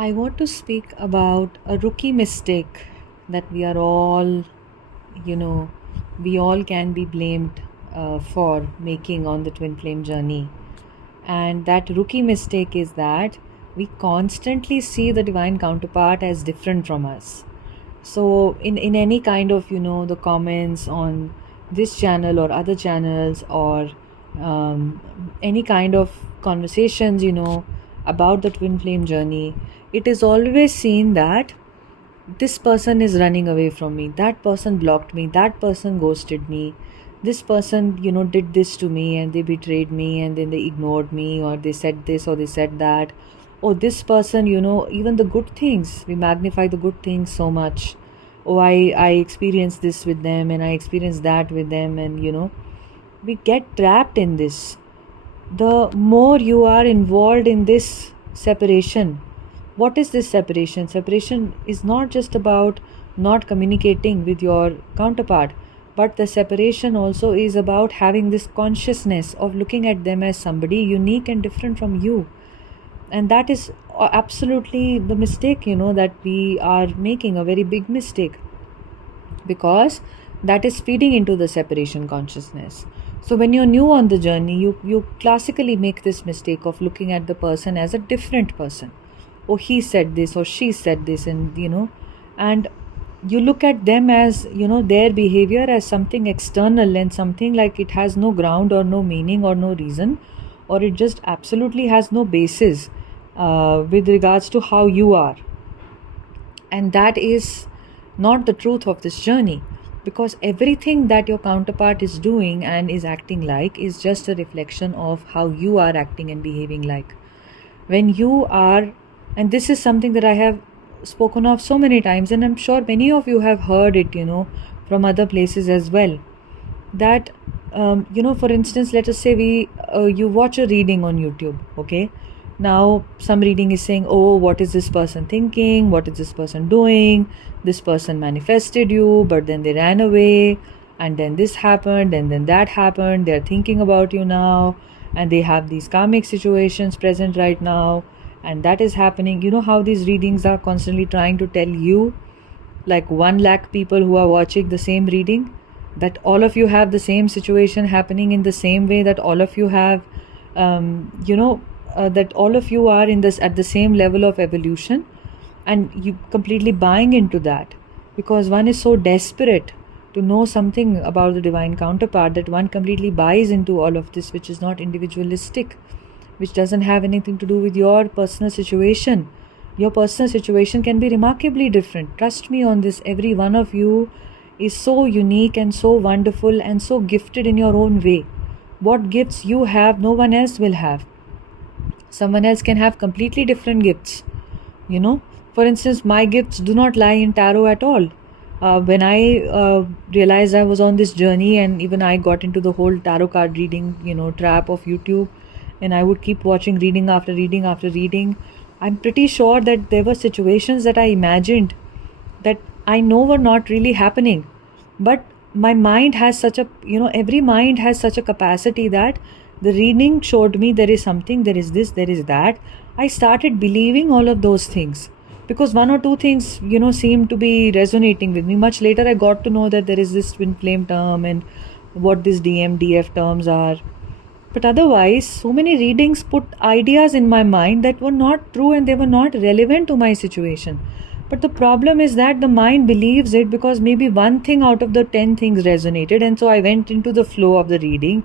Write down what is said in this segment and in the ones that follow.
I want to speak about a rookie mistake that we are all, you know, we all can be blamed for making on the twin flame journey. And that rookie mistake is that we constantly see the divine counterpart as different from us. So, in any kind of, the comments on this channel or other channels or any kind of conversations, about the twin flame journey, it is always seen that this person is running away from me, that person blocked me, that person ghosted me, this person did this to me and they betrayed me and then they ignored me, or they said this or they said that. Oh, this person, even the good things, we magnify the good things so much. Oh, I experienced this with them and I experienced that with them, and we get trapped in this. The more you are involved in this separation, what is this separation? Separation is not just about not communicating with your counterpart, but the separation also is about having this consciousness of looking at them as somebody unique and different from you. And that is absolutely the mistake, that we are making, a very big mistake, because that is feeding into the separation consciousness. So when you're new on the journey, you classically make this mistake of looking at the person as a different person. Oh, he said this or she said this, and you look at them as, their behavior as something external and something like it has no ground or no meaning or no reason, or it just absolutely has no basis with regards to how you are. And that is not the truth of this journey, because everything that your counterpart is doing and is acting like is just a reflection of how you are acting and behaving like. When you are, and this is something that I have spoken of so many times, and I'm sure many of you have heard it, from other places as well, that, for instance, let us say you watch a reading on YouTube, okay? Now, some reading is saying, oh, what is this person thinking? What is this person doing? This person manifested you, but then they ran away, and then this happened, and then that happened. They're thinking about you now, and they have these karmic situations present right now, and that is happening. You know how these readings are constantly trying to tell you, like 1 lakh people who are watching the same reading, that all of you have the same situation happening in the same way, that all of you have, that all of you are in this at the same level of evolution, and you completely buying into that because one is so desperate to know something about the divine counterpart that one completely buys into all of this, which is not individualistic, which doesn't have anything to do with your personal situation. Your personal situation can be remarkably different. Trust me on this. Every one of you is so unique and so wonderful and so gifted in your own way. What gifts you have, no one else will have. Someone else can have completely different gifts. For instance, my gifts do not lie in tarot at all. When I realized I was on this journey, and even I got into the whole tarot card reading, trap of YouTube, and I would keep watching reading after reading after reading, I'm pretty sure that there were situations that I imagined that I know were not really happening. But my mind has such a, every mind has such a capacity that the reading showed me there is something, there is this, there is that. I started believing all of those things because 1 or 2 things, seemed to be resonating with me. Much later, I got to know that there is this twin flame term and what these DMDF terms are. But otherwise, so many readings put ideas in my mind that were not true and they were not relevant to my situation. But the problem is that the mind believes it because maybe 1 thing out of the 10 things resonated, and so I went into the flow of the reading.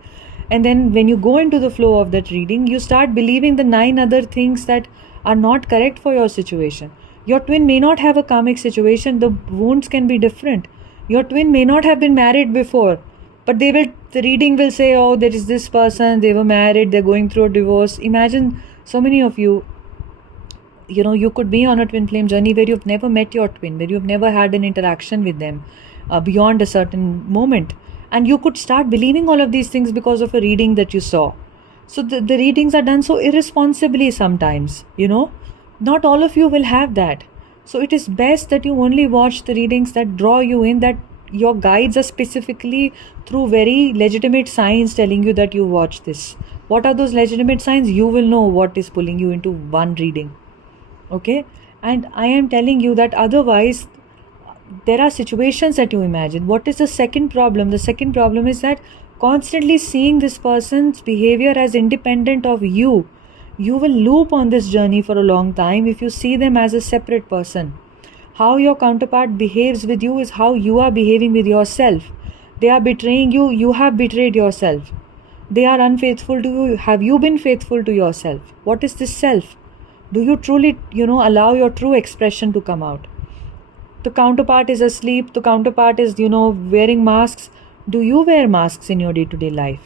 And then when you go into the flow of that reading, you start believing the 9 other things that are not correct for your situation. Your twin may not have a karmic situation. The wounds can be different. Your twin may not have been married before, but the reading will say, oh, there is this person, they were married, they're going through a divorce. Imagine so many of you, you could be on a twin flame journey where you've never met your twin, where you've never had an interaction with them beyond a certain moment. And you could start believing all of these things because of a reading that you saw. So the readings are done so irresponsibly sometimes, Not all of you will have that. So it is best that you only watch the readings that draw you in, that your guides are specifically through very legitimate signs telling you that you watch this. What are those legitimate signs? You will know what is pulling you into one reading. Okay? And I am telling you that otherwise, there are situations that you imagine. What is the second problem? The second problem is that constantly seeing this person's behavior as independent of you, you will loop on this journey for a long time if you see them as a separate person. How your counterpart behaves with you is how you are behaving with yourself. They are betraying you, you have betrayed yourself. They are unfaithful to you, have you been faithful to yourself? What is this self? Do you truly, allow your true expression to come out? The counterpart is asleep, the counterpart is, wearing masks. Do you wear masks in your day to day life?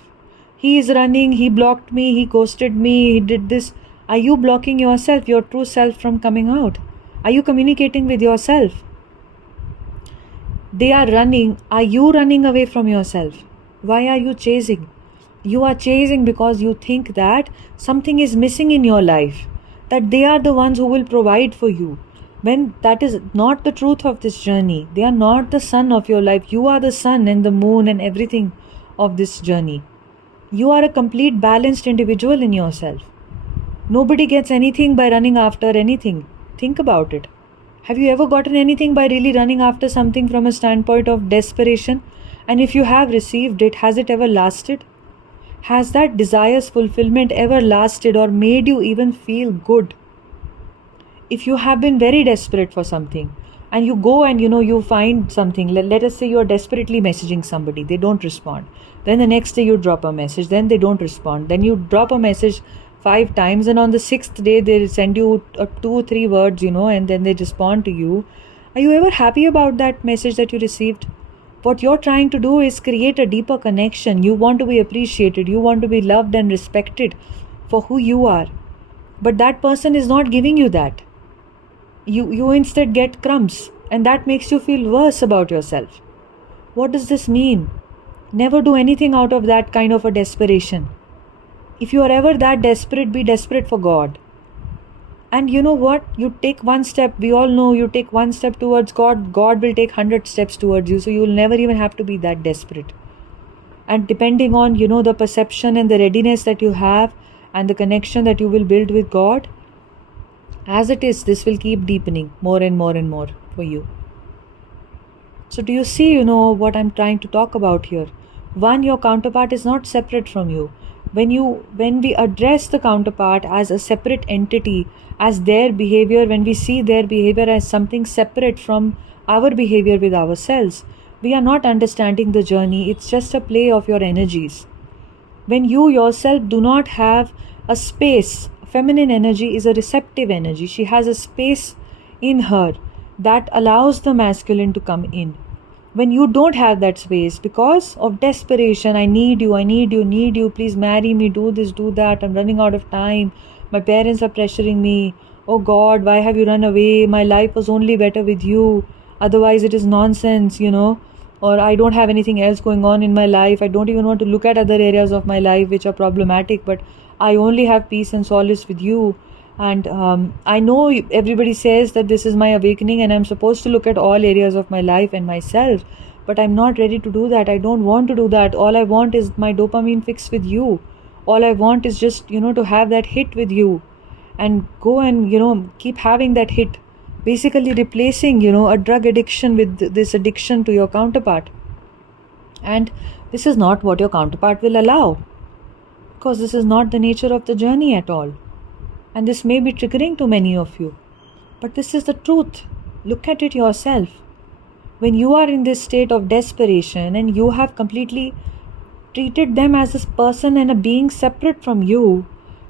He is running, he blocked me, he ghosted me, he did this. Are you blocking yourself, your true self, from coming out? Are you communicating with yourself? They are running. Are you running away from yourself? Why are you chasing? You are chasing because you think that something is missing in your life, that they are the ones who will provide for you. When that is not the truth of this journey. They are not the sun of your life. You are the sun and the moon and everything of this journey. You are a complete balanced individual in yourself. Nobody gets anything by running after anything. Think about it. Have you ever gotten anything by really running after something from a standpoint of desperation? And if you have received it, has it ever lasted? Has that desire's fulfillment ever lasted or made you even feel good? If you have been very desperate for something and you go and you find something, let us say you are desperately messaging somebody, they don't respond. Then the next day you drop a message, then they don't respond. Then you drop a message 5 times and on the 6th day they send you 2-3 words, and then they respond to you. Are you ever happy about that message that you received? What you're trying to do is create a deeper connection. You want to be appreciated, you want to be loved and respected for who you are. But that person is not giving you that. You instead get crumbs, and that makes you feel worse about yourself. What does this mean? Never do anything out of that kind of a desperation. If you are ever that desperate, be desperate for God. And you know what? You take one step, we all know you take one step towards God, God will take 100 steps towards you, so you will never even have to be that desperate. And depending on, the perception and the readiness that you have and the connection that you will build with God, as it is, this will keep deepening more and more and more for you. So do you see, what I'm trying to talk about here? One, your counterpart is not separate from you. When we address the counterpart as a separate entity, as their behavior, when we see their behavior as something separate from our behavior with ourselves, we are not understanding the journey. It's just a play of your energies. When you yourself do not have a space, feminine energy is a receptive energy. She has a space in her that allows the masculine to come in. When you don't have that space because of desperation, I need you, please marry me, do this, do that, I'm running out of time, my parents are pressuring me, oh God, why have you run away, my life was only better with you, otherwise it is nonsense, or I don't have anything else going on in my life, I don't even want to look at other areas of my life which are problematic, but I only have peace and solace with you. And I know everybody says that this is my awakening and I'm supposed to look at all areas of my life and myself, but I'm not ready to do that. I don't want to do that. All I want is my dopamine fix with you. All I want is just, to have that hit with you and go and, keep having that hit. Basically replacing, a drug addiction with this addiction to your counterpart. And this is not what your counterpart will allow, because this is not the nature of the journey at all. And this may be triggering to many of you. But this is the truth. Look at it yourself. When you are in this state of desperation and you have completely treated them as a person and a being separate from you,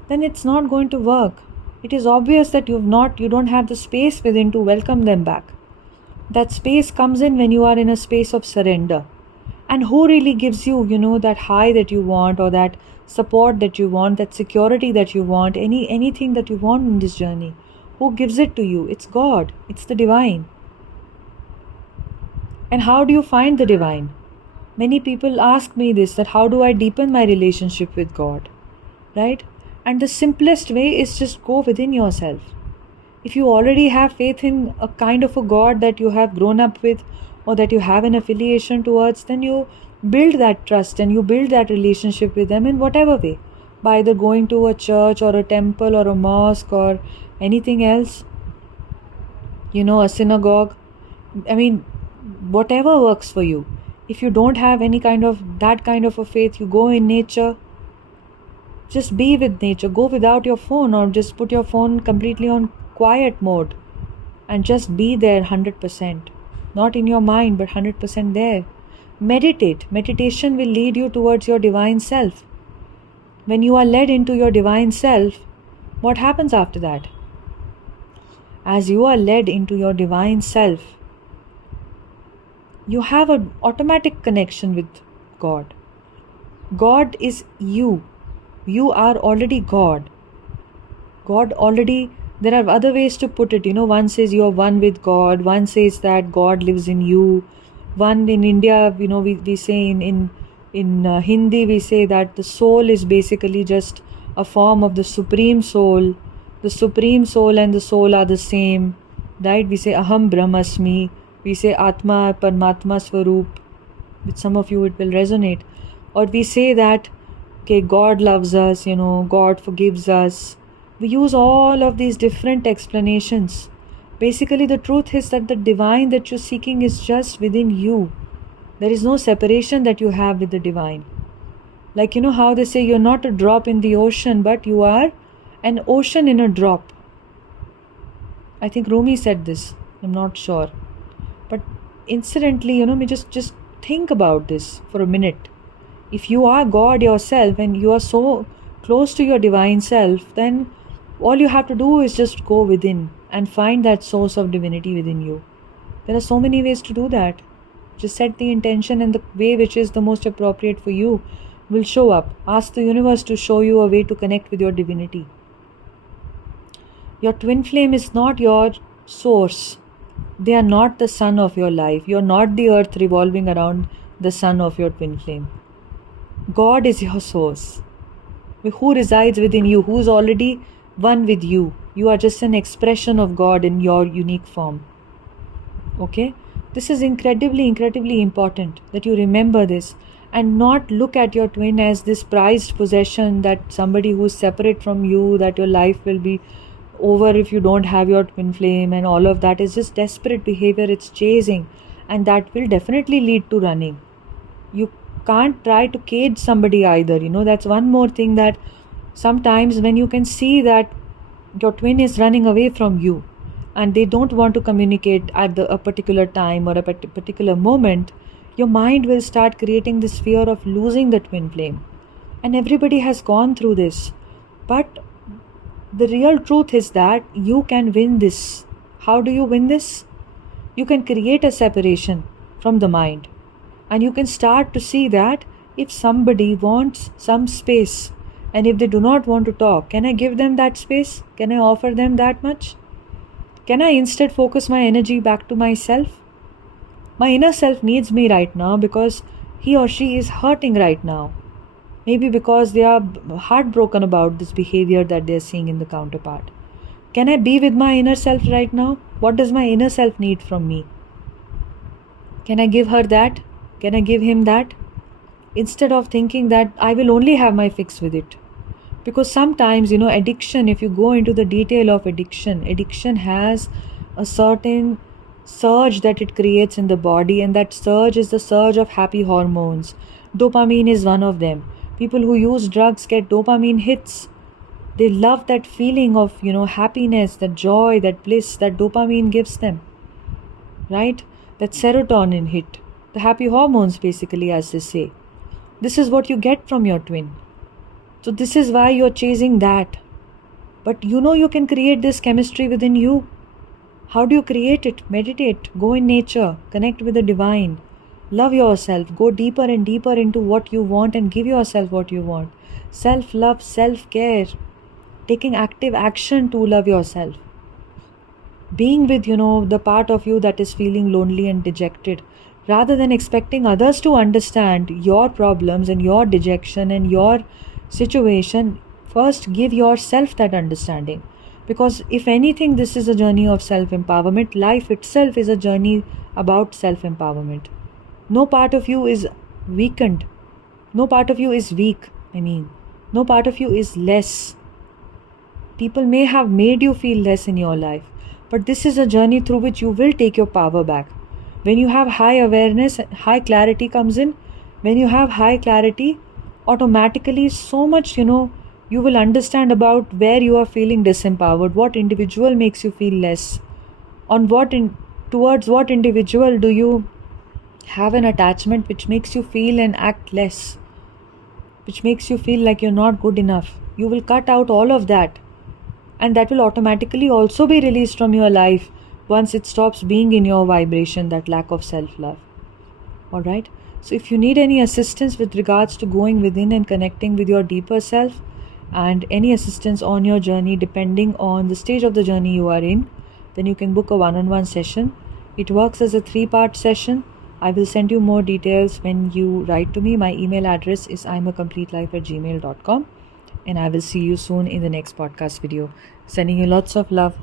then it's not going to work. It is obvious that you don't have the space within to welcome them back. That space comes in when you are in a space of surrender. And who really gives you, that high that you want, or that support that you want, that security that you want, anything that you want in this journey? Who gives it to you? It's God. It's the divine. And how do you find the divine? Many people ask me this, that how do I deepen my relationship with God? Right? And the simplest way is just go within yourself. If you already have faith in a kind of a God that you have grown up with, or that you have an affiliation towards, then you build that trust and you build that relationship with them in whatever way, by either going to a church or a temple or a mosque or anything else. a synagogue. I mean, whatever works for you. If you don't have any kind of that kind of a faith, you go in nature. Just be with nature. Go without your phone, or just put your phone completely on quiet mode and just be there 100%. Not in your mind, but 100% there. Meditate. Meditation will lead you towards your divine self. When you are led into your divine self, what happens after that? As you are led into your divine self, you have an automatic connection with God. God is you. You are already God. God already, there are other ways to put it. One says you are one with God. One says that God lives in you. One in India, we say in Hindi, we say that the soul is basically just a form of the Supreme Soul. The Supreme Soul and the soul are the same, right? We say Aham Brahmasmi. We say Atma Paramatma Swaroop. With some of you it will resonate. Or we say that, okay, God loves us, God forgives us. We use all of these different explanations. Basically, the truth is that the divine that you're seeking is just within you. There is no separation that you have with the divine. Like, how they say you're not a drop in the ocean, but you are an ocean in a drop. I think Rumi said this. I'm not sure. But incidentally, just think about this for a minute. If you are God yourself and you are so close to your divine self, then all you have to do is just go within and find that source of divinity within you. There are so many ways to do that. Just set the intention, and the way which is the most appropriate for you will show up. Ask the universe to show you a way to connect with your divinity. Your twin flame is not your source. They are not the sun of your life. You are not the earth revolving around the sun of your twin flame. God is your source. Who resides within you, who is already one with you. You are just an expression of God in your unique form. Okay? This is incredibly, incredibly important that you remember this and not look at your twin as this prized possession, that somebody who is separate from you, that your life will be over if you don't have your twin flame, and all of that is just desperate behavior. It's chasing, and that will definitely lead to running. You can't try to cage somebody either. That's one more thing, that sometimes when you can see that your twin is running away from you and they don't want to communicate at a particular time or a particular moment, your mind will start creating this fear of losing the twin flame. And everybody has gone through this. But the real truth is that you can win this. How do you win this? You can create a separation from the mind. And you can start to see that if somebody wants some space, and if they do not want to talk, can I give them that space? Can I offer them that much? Can I instead focus my energy back to myself? My inner self needs me right now because he or she is hurting right now. Maybe because they are heartbroken about this behavior that they are seeing in the counterpart. Can I be with my inner self right now? What does my inner self need from me? Can I give her that? Can I give him that? Instead of thinking that I will only have my fix with it. Because sometimes, addiction, if you go into the detail of addiction has a certain surge that it creates in the body, and that surge is the surge of happy hormones. Dopamine is one of them. People who use drugs get dopamine hits. They love that feeling of, happiness, that joy, that bliss that dopamine gives them. Right? That serotonin hit. The happy hormones, basically, as they say. This is what you get from your twin. So this is why you're chasing that. But you can create this chemistry within you. How do you create it? Meditate. Go in nature. Connect with the divine. Love yourself. Go deeper and deeper into what you want and give yourself what you want. Self-love, self-care. Taking active action to love yourself. Being with, the part of you that is feeling lonely and dejected. Rather than expecting others to understand your problems and your dejection and your situation, first give yourself that understanding. Because if anything, this is a journey of self-empowerment. Life itself is a journey about self-empowerment. No part of you is weakened. No part of you is weak. No part of you is less. People may have made you feel less in your life, but this is a journey through which you will take your power back. When you have high awareness, high clarity comes in. When you have high clarity, automatically so much, you will understand about where you are feeling disempowered, what individual makes you feel less, towards what individual do you have an attachment which makes you feel and act less, which makes you feel like you're not good enough. You will cut out all of that, and that will automatically also be released from your life once it stops being in your vibration, that lack of self-love. All right. So if you need any assistance with regards to going within and connecting with your deeper self, and any assistance on your journey depending on the stage of the journey you are in, then you can book a one-on-one session. It works as a 3-part session. I will send you more details when you write to me. My email address is imacompletelife@gmail.com, and I will see you soon in the next podcast video. Sending you lots of love.